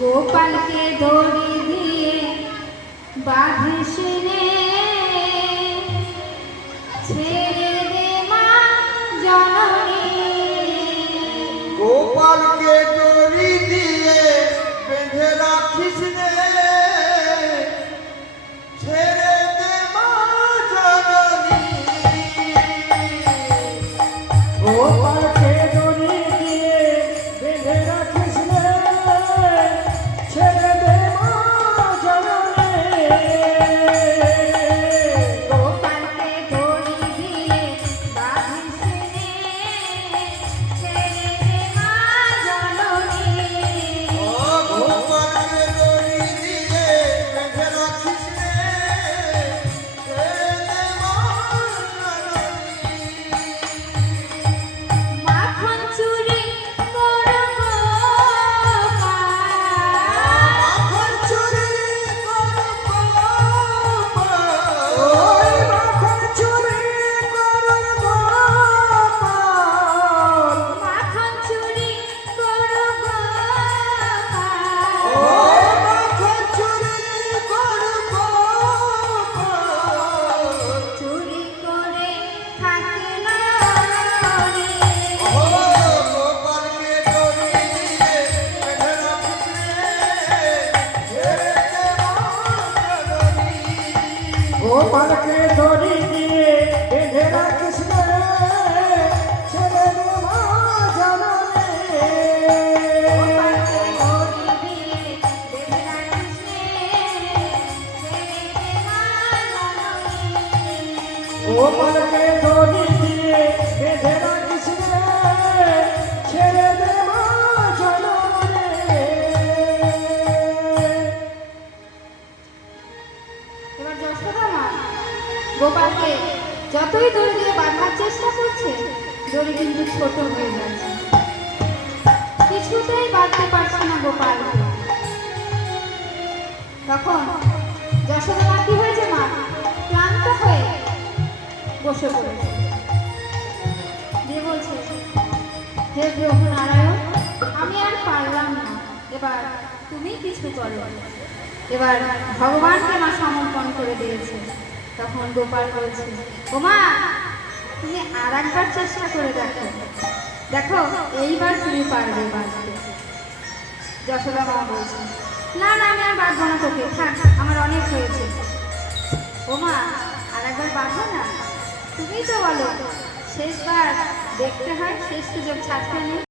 গোপালকে দড়ি দিয়ে বাঁধিস রে, ছেড়ে দে মা জননী। গোপালকে দড়ি দিয়ে বেঁধে রাখিস রে, ছেড়ে দে মা জননী। গোপালকে দড়ি দিয়ে বেঁধে রাখিস রে, ছেড়ে দে মা জননী। গোপালকে দড়ি দিয়ে বাঁধিস রে, ছেড়ে দে মা জননী। গোপালকে দড়ি দিয়ে বেঁধে রাখিস রে, ছেড়ে দে মা জননী। মাখন চুরি করো মাখন চুরি করো গোপাল, ওই মাখন চুরি করো গোপাল, মাখন চুরি করো ওই মাখন চুরি করো গোপাল। চুরি করে থাকে না রে। গোপালকে দড়ি দিয়ে বেঁধে রাখিস রে, ছেড়ে দে মা জননী। গোপালকে দড়ি দিয়ে বেঁধে রাখিস রে, ছেড়ে দে মা জননী। গোপালকে দড়ি দিয়ে বেঁধে রাখিস রে, ছেড়ে দে মা জননী। গোপালকে দড়ি দিয়ে বেঁধে রাখিস রে, ছেড়ে দে মা জননী। এবার যশোদা মা গোপালকে যতই দড়ি দিয়ে বাঁধার চেষ্টা করছে, দড়ি কিন্তু ছোট হয়ে যাচ্ছে, কিছুতেই বাঁধতে পারছে না গোপালকে। তখন যশোদা মা কি হয়েছে মা, ক্লান্ত হয়ে বসে পড়েছে, দিয়ে বলছে, হে প্রভু নারায়ণ, আমি আর পারলাম না, এবার তুমি কিছু করো। এবার ভগবানকে মা সমর্পণ করে দিয়েছে। তখন গোপাল বলছে, ও মা, তুমি আর একবার চেষ্টা করে দেখো, দেখো এইবার তুমি পারবে বাঁধতে। যশোদা মা বলছে, না না, আমি আর বাঁধবো না তোকে, থাক, আমার অনেক হয়েছে। ও মা, আর একবার বাঁধো না, তুমি তো বলো শেষবার দেখতে হয়, শেষ সুযোগ ছাড়তে নেই।